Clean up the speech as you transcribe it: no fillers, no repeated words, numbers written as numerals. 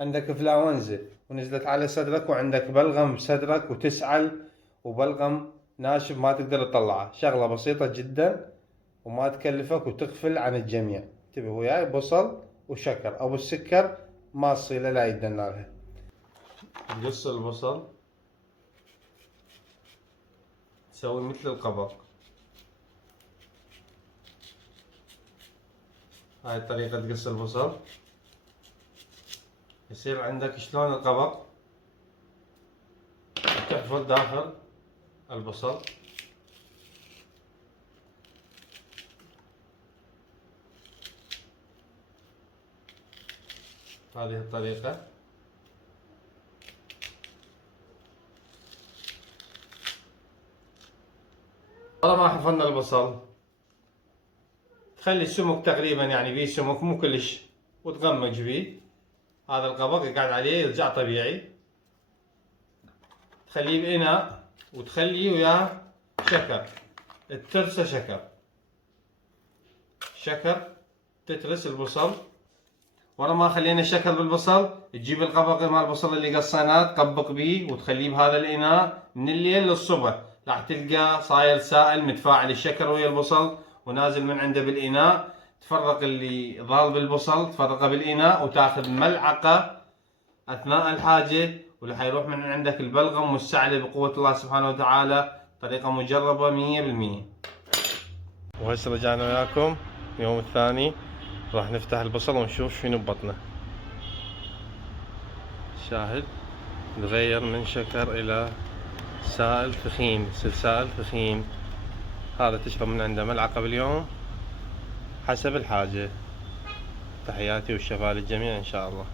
عندك انفلونزا ونزلت على صدرك، وعندك بلغم بصدرك وتسعل وبلغم ناشف ما تقدر تطلعه، شغلة بسيطة جدا وما تكلفك وتغفل عن الجميع. انتبه وياي، بصل وشكر. ابو السكر ما تصيله لا يدنا لها. تقص البصل تسوي مثل القبق. هاي الطريقة تقص البصل يصير عندك شلون القبق، تحفر داخل البصل. هذه الطريقة. طالما حفرنا البصل تخلي السمك تقريبا يعني بيه سمك مو كلش، وتغمج بيه. هذا القبق قاعد عليه يرجع طبيعي. تخليه بإناء وتخليه وياه شكر، الترسه شكر تترس البصل. ورا ما خلينا الشكر بالبصل تجيب القبق مال البصل اللي قصيناه تقبق بيه وتخليه بهذا الإناء من الليل للصبح، راح تلقى صاير سائل متفاعل الشكر ويا البصل ونازل من عنده بالإناء. تفرق اللي ضال بالبصل تفرقه بالإناء وتاخذ ملعقة أثناء الحاجة، واللي حيروح من عندك البلغم والسعلة بقوة الله سبحانه وتعالى. طريقة مجربة 100%. وهسه رجعنا وياكم اليوم الثاني، راح نفتح البصل ونشوف شنو ببطنه. شاهد تغير من شكر إلى سائل ثخين، سائل ثخين. هذا تشرب من عنده ملعقة باليوم حسب الحاجة. تحياتي والشفاء للجميع إن شاء الله.